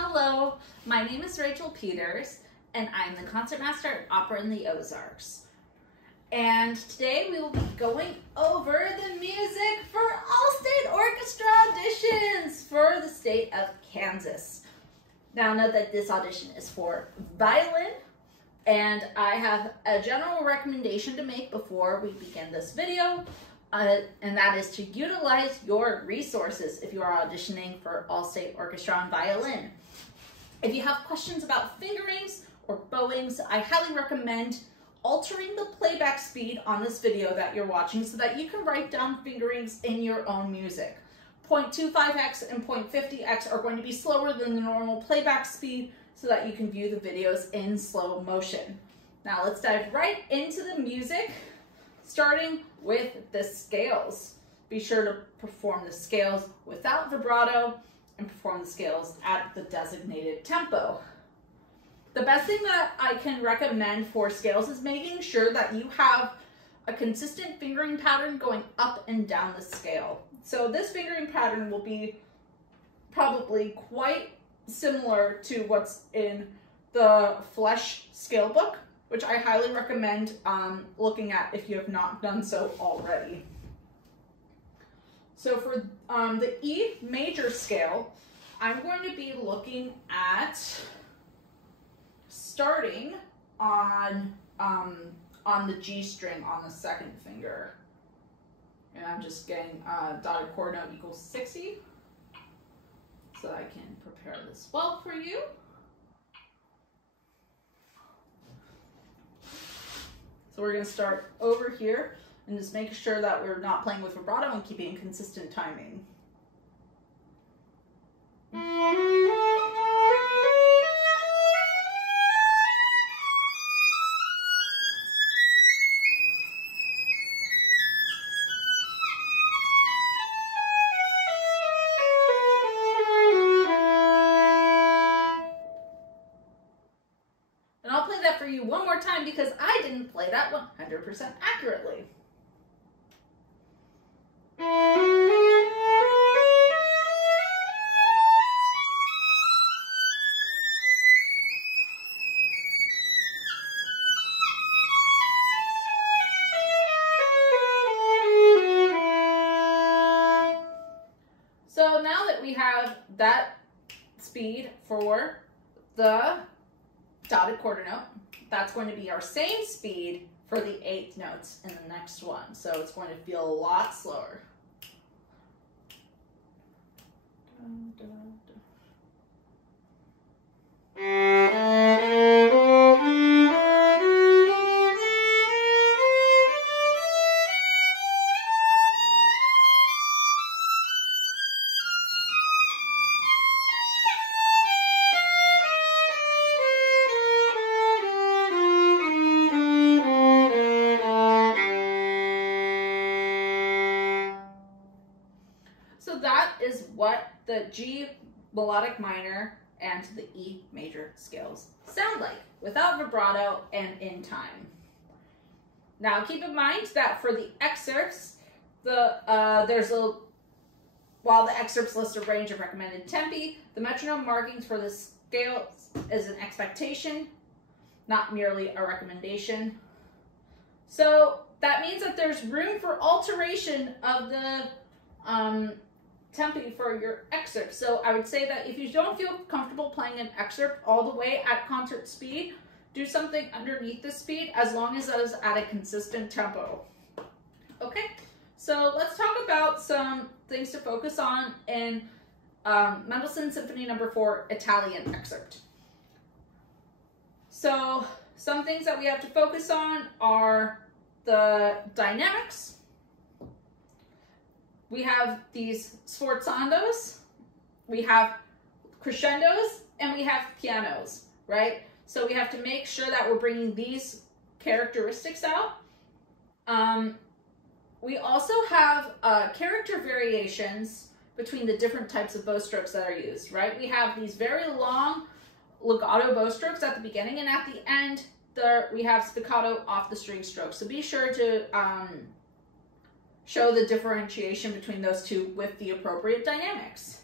Hello, my name is Rachel Peters, and I'm the concertmaster at Opera in the Ozarks. And today we will be going over the music for all-state orchestra auditions for the state of Kansas. Now note that this audition is for violin, and I have a general recommendation to make before we begin this video, and that is to utilize your resources if you are auditioning for all-state orchestra on violin. If you have questions about fingerings or bowings, I highly recommend altering the playback speed on this video that you're watching so that you can write down fingerings in your own music. 0.25x and 0.50x are going to be slower than the normal playback speed so that you can view the videos in slow motion. Now let's dive right into the music, starting with the scales. Be sure to perform the scales without vibrato and perform the scales at the designated tempo. The best thing that I can recommend for scales is making sure that you have a consistent fingering pattern going up and down the scale. So this fingering pattern will be probably quite similar to what's in the Flesh scale book, which I highly recommend looking at if you have not done so already. So for the E major scale, I'm going to be looking at starting on the G string on the second finger. And I'm just getting dotted chord note equals 60 so that I can prepare this well for you. So we're going to start over here and just make sure that we're not playing with vibrato and keeping consistent timing. And I'll play that for you one more time because I didn't play that 100% accurately. So now that we have that speed for the dotted quarter note, that's going to be our same speed for the eighth notes in the next one. So it's going to feel a lot slower. Dun, dun, dun. So that is what the G melodic minor and the E major scales sound like without vibrato and in time. Now keep in mind that for the excerpts, while the excerpts list a range of recommended tempi, the metronome markings for the scale is an expectation, not merely a recommendation. So that means that there's room for alteration of the tempi for your excerpt. So I would say that if you don't feel comfortable playing an excerpt all the way at concert speed, do something underneath the speed as long as that is at a consistent tempo. Okay, so let's talk about some things to focus on in Mendelssohn Symphony No. 4 Italian excerpt. So some things that we have to focus on are the dynamics. We have these sforzandos, we have crescendos, and we have pianos, right? So we have to make sure that we're bringing these characteristics out. We also have character variations between the different types of bow strokes that are used, right? We have these very long legato bow strokes at the beginning, and at the end, we have spiccato off the string strokes. So be sure to show the differentiation between those two with the appropriate dynamics.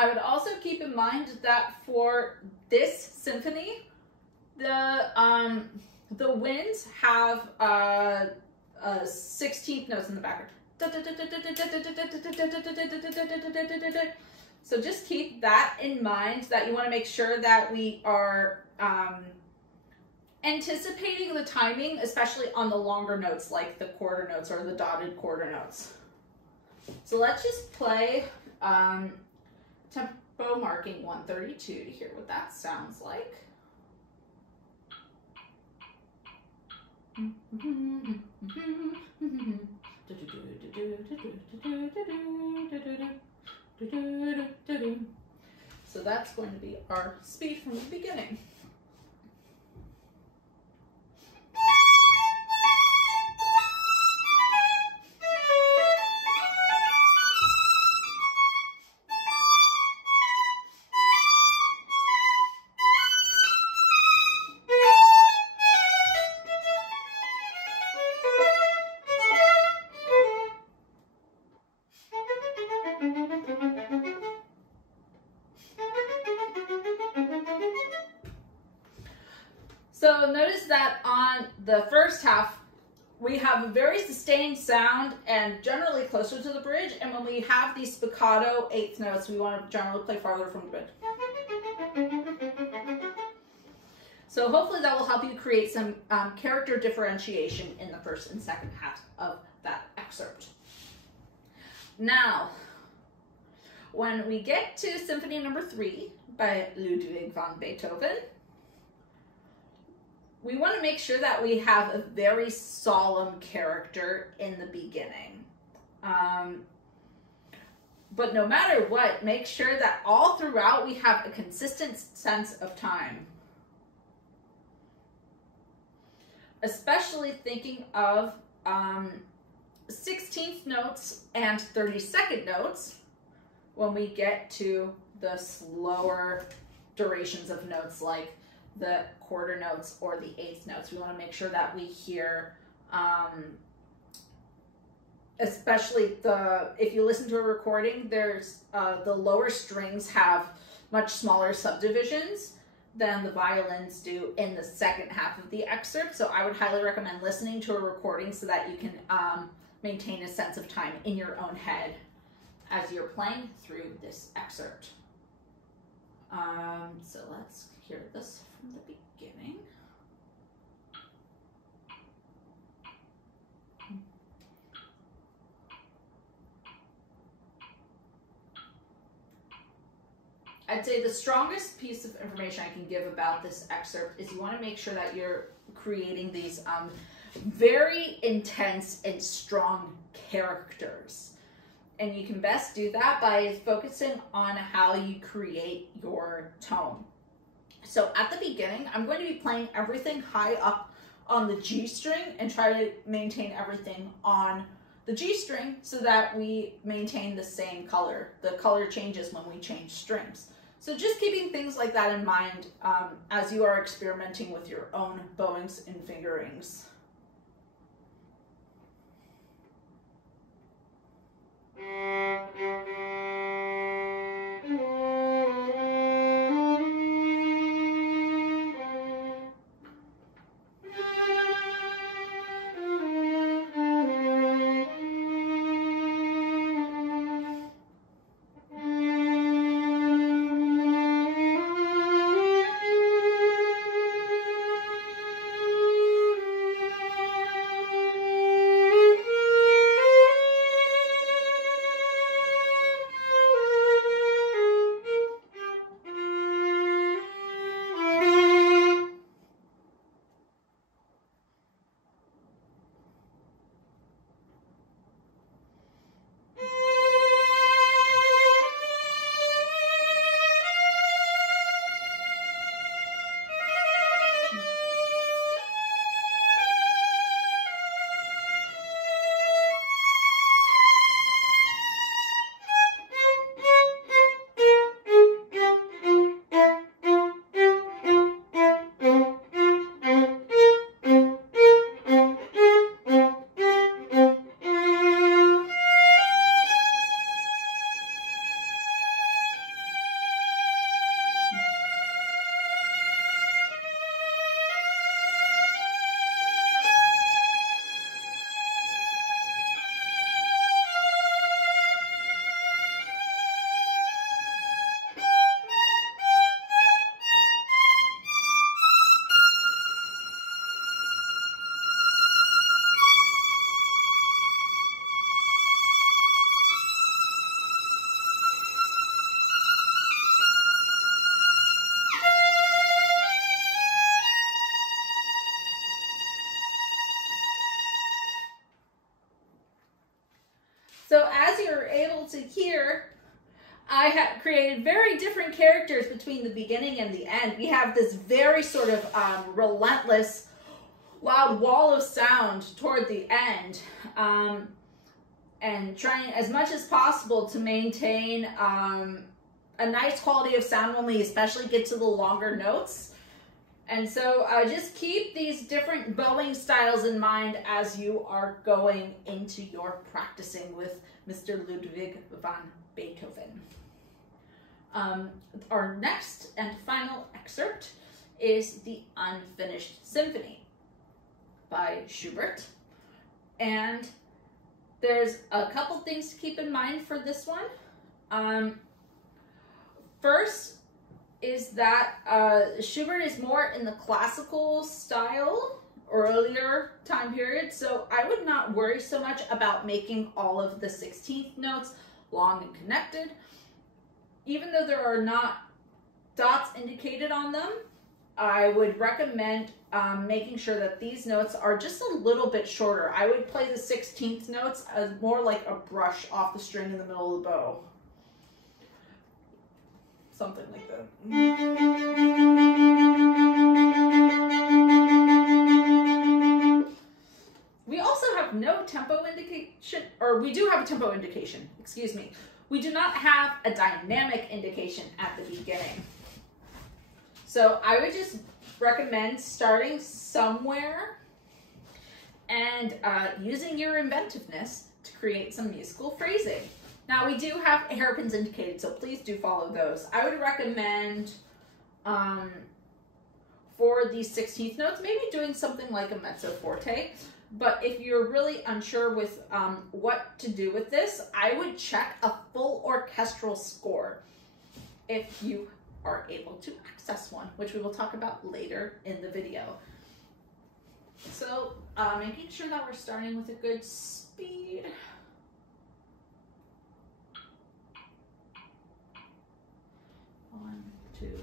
I would also keep in mind that for this symphony, the winds have 16th notes in the background. So just keep that in mind, that you want to make sure that we are anticipating the timing, especially on the longer notes like the quarter notes or the dotted quarter notes. So let's just play tempo marking 132 to hear what that sounds like. So that's going to be our speed from the beginning. So notice that on the first half, we have a very sustained sound and generally closer to the bridge. And when we have these spiccato eighth notes, we want to generally play farther from the bridge. So hopefully that will help you create some character differentiation in the first and second half of that excerpt. Now, when we get to Symphony Number 3 by Ludwig van Beethoven, we want to make sure that we have a very solemn character in the beginning. But no matter what, make sure that all throughout we have a consistent sense of time. Especially thinking of 16th notes and 32nd notes when we get to the slower durations of notes like the quarter notes or the eighth notes. We want to make sure that we hear, especially if you listen to a recording, there's the lower strings have much smaller subdivisions than the violins do in the second half of the excerpt. So I would highly recommend listening to a recording so that you can maintain a sense of time in your own head as you're playing through this excerpt. So let's hear this from the beginning. I'd say the strongest piece of information I can give about this excerpt is you want to make sure that you're creating these very intense and strong characters. And you can best do that by focusing on how you create your tone. So at the beginning, I'm going to be playing everything high up on the G string and try to maintain everything on the G string so that we maintain the same color. The color changes when we change strings. So just keeping things like that in mind as you are experimenting with your own bowings and fingerings. see here, I have created very different characters between the beginning and the end. We have this very sort of relentless, loud wall of sound toward the end, and trying as much as possible to maintain a nice quality of sound when we especially get to the longer notes. And so just keep these different bowing styles in mind as you are going into your practicing with Mr. Ludwig van Beethoven. Our next and final excerpt is the Unfinished Symphony by Schubert. And there's a couple things to keep in mind for this one. First is that Schubert is more in the classical style, earlier time period, so I would not worry so much about making all of the 16th notes long and connected. Even though there are not dots indicated on them, I would recommend making sure that these notes are just a little bit shorter. I would play the 16th notes as more like a brush off the string in the middle of the bow. Something like that. We also have no tempo indication, or we do have a tempo indication, excuse me. We do not have a dynamic indication at the beginning. So I would just recommend starting somewhere and using your inventiveness to create some musical phrasing. Now we do have hairpins indicated, so please do follow those. I would recommend for these 16th notes, maybe doing something like a mezzo forte. But if you're really unsure with what to do with this, I would check a full orchestral score if you are able to access one, which we will talk about later in the video. So making sure that we're starting with a good speed. One, two.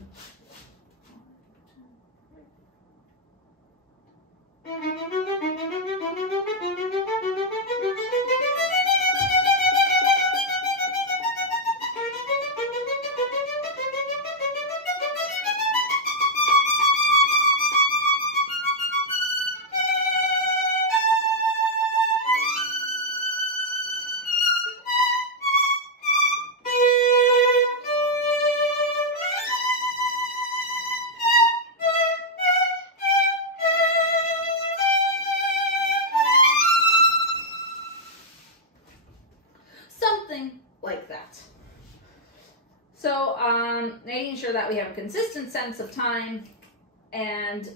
Like that. So making sure that we have a consistent sense of time and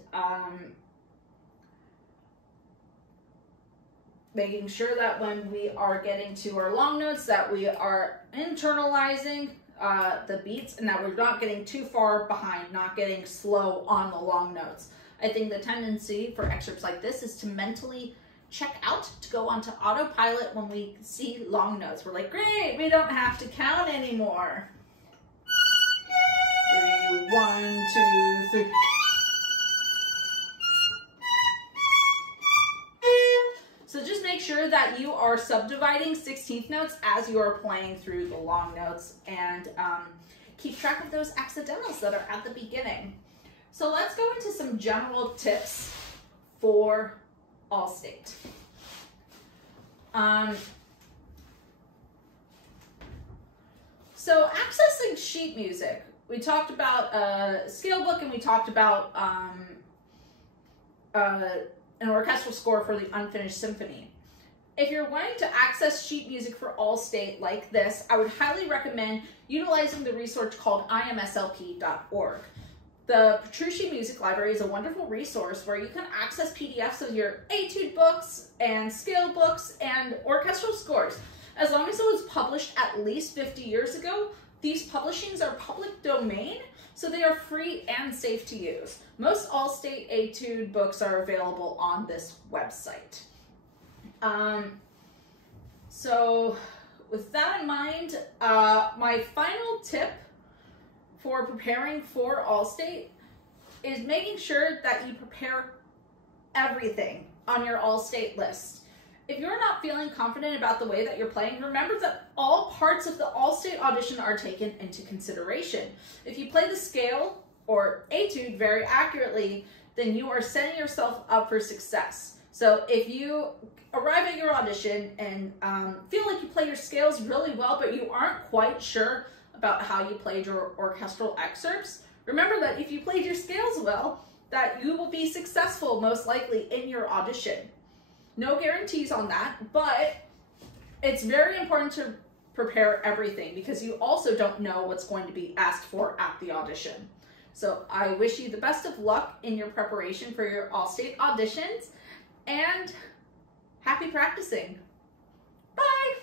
making sure that when we are getting to our long notes that we are internalizing the beats and that we're not getting too far behind, not getting slow on the long notes. I think the tendency for excerpts like this is to mentally check out, to go onto autopilot when we see long notes. We're like, great, we don't have to count anymore. 3, 1, 2, 3. So just make sure that you are subdividing 16th notes as you are playing through the long notes, and keep track of those accidentals that are at the beginning. So let's go into some general tips for Allstate. So accessing sheet music, we talked about scale book and we talked about an orchestral score for the Unfinished Symphony. If you're wanting to access sheet music for Allstate like this, I would highly recommend utilizing the resource called imslp.org. The Petrucci Music Library is a wonderful resource where you can access PDFs of your etude books and scale books and orchestral scores. As long as it was published at least 50 years ago, these publishings are public domain, so they are free and safe to use. Most Allstate etude books are available on this website. So with that in mind, my final tip for preparing for Allstate is making sure that you prepare everything on your Allstate list. If you're not feeling confident about the way that you're playing, remember that all parts of the All-State Audition are taken into consideration. If you play the scale or etude very accurately, then you are setting yourself up for success. So if you arrive at your audition and feel like you play your scales really well, but you aren't quite sure about how you played your orchestral excerpts, remember that if you played your scales well, that you will be successful most likely in your audition. No guarantees on that, but it's very important to prepare everything because you also don't know what's going to be asked for at the audition. So I wish you the best of luck in your preparation for your All-State auditions, and happy practicing. Bye!